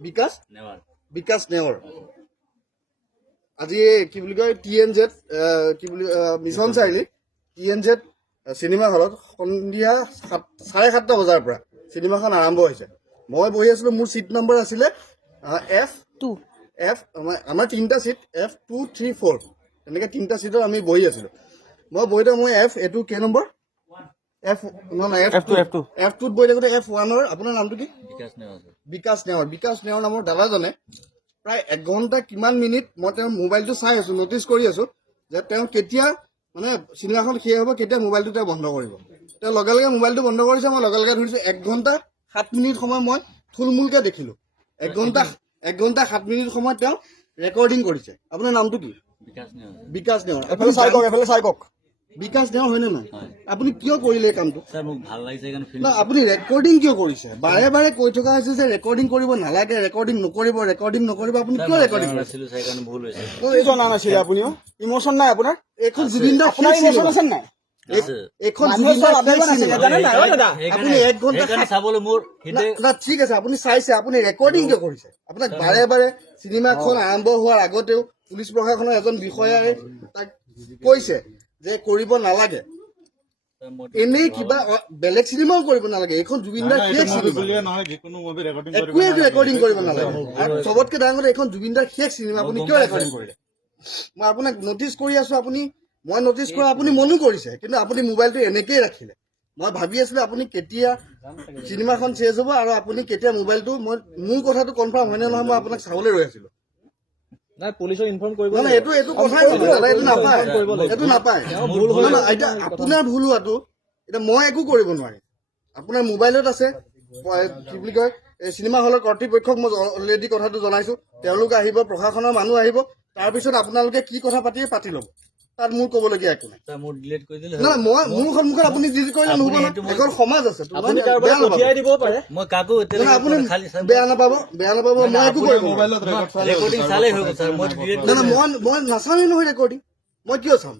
বিকাশ নেওৰ আজি কি বুলি কয় TNZ কি বুলি মিছন চাৰিআলি TNZ চিনেমা হলত সন্ধিয়া 7:30 বজাৰ পৰা চিনেমাখন আৰম্ভ হৈছে। মই বহি আছিলোঁ, মোৰ চিট নম্বৰ আছিলে F2 আমাৰ 3টা চিট F2, 3, 4 তেনেকৈ 3টা চিটত আমি বহি আছিলোঁ। মই বহি থাকোঁ, মই এইটো কেই নম্বৰ F2ত বহি থাকোঁতে F1ৰ আপোনাৰ নামটো কি? বিকাশ নেওৰ নামৰ দাদাজনে প্ৰায় 1 ঘণ্টা কিমান মিনিট মই তেওঁৰ মোবাইলটো চাই আছোঁ, নটিচ কৰি আছোঁ যে তেওঁ কেতিয়া মানে চিনেমাখন শেষ হ'ব, কেতিয়া মোবাইলটো তেওঁ বন্ধ কৰিব। তেওঁ লগে লগে মোবাইলটো বন্ধ কৰিছে, মই লগে লগে ধৰিছোঁ। 1 ঘণ্টা 7 মিনিট সময় মই থুলমূলকৈ দেখিলোঁ। 1 ঘণ্টা 7 মিনিট সময় তেওঁ ৰেকৰ্ডিং কৰিছে। আপোনাৰ নামটো কি? বিকাশ নেওৰ। এফালে চাই কওক। বিকাশ নেওৰ হয়নে নহয়? আপুনি কিয় কৰিলে এই কামটো? আপুনি ৰেকৰ্ডিং কিয় কৰিছে? বাৰে বাৰে কৈ থকা হৈছে যে ৰেকৰ্ডিং কৰিব নালাগে, ৰেকৰ্ডিং নকৰিব। আপুনি কিয় ৰেকৰ্ডিং কৰিছে? জনা নাছিলে আপুনিও? ইমোচন নাই আপোনাৰ? এইখন জুবিন দাৰ ইমোচন আছে নাই? এইখন আপুনি 1 ঘণ্টা চাবলৈ মোৰ ঠিক আছে, আপুনি চাইছে, আপুনি ৰেকৰ্ডিং কিয় কৰিছে? আপোনাক বাৰে বাৰে চিনেমাখন আৰম্ভ হোৱাৰ আগতেও পুলিচ প্ৰশাসনৰ এজন বিষয়াই তাক কৈছে যে কৰিব নালাগে, এনেই কিবা বেলেগ চিনেমাও কৰিব নালাগে। এইখন জুবিন দাৰ শেষ চিনেমা, একোৱে ৰেকৰ্ডিং কৰিব নালাগে। আৰু চবতকে ডাঙৰ কথা, এইখন জুবিন দাৰ শেষ চিনেমা, আপুনি কিয় ৰেকৰ্ডিং কৰিলে? মই আপোনাক নটিচ কৰি আছোঁ, মই নটিচ কৰা আপুনি মনো কৰিছে, কিন্তু আপুনি মোবাইলটো এনেকেই ৰাখিলে। মই ভাবি আছিলোঁ আপুনি কেতিয়া চিনেমাখন চেজ হ'ব আৰু আপুনি কেতিয়া মোবাইলটো, মোৰ কথাটো কনফাৰ্ম হয়নে নহয় মই আপোনাক চাবলৈ ৰৈ আছিলোঁ। নাই, পুলিচক ইনফৰ্ম কৰিব নহয়, এইটো কথাই নহয়, এইটো নাপায়। এতিয়া আপোনাৰ ভুল হোৱাটো, এতিয়া মই একো কৰিব নোৱাৰিম। আপোনাৰ মোবাইলত আছে, কি বুলি কয় চিনেমা হলৰ কৰ্তৃপক্ষক মই অলৰেডি কথাটো জনাইছোঁ। তেওঁলোক আহিব, প্ৰশাসনৰ মানুহ আহিব, তাৰপিছত আপোনালোকে কি কথা পাতি ল'ব। তাত মোৰ ক'বলগীয়া একো নাই। নহয়, মোৰ সন্মুখত আপুনি ডিলিট কৰিলে নহ'ব নহয়। এখন সমাজ আছে, আপুনি বেয়া নাপাব, মই একো কৰিব মই নাচামেই নহয় ৰেকৰ্ডিং, মই কিয় চাম?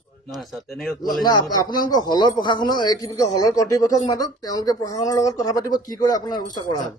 আপোনালোকৰ হলৰ প্ৰশাসনৰ কি বুলি কয় হলৰ কৰ্তৃপক্ষক মাতক, তেওঁলোকে প্ৰশাসনৰ লগত কথা পাতিব, কি কৰে আপোনাৰ ব্যৱস্থা কৰা হ'ব।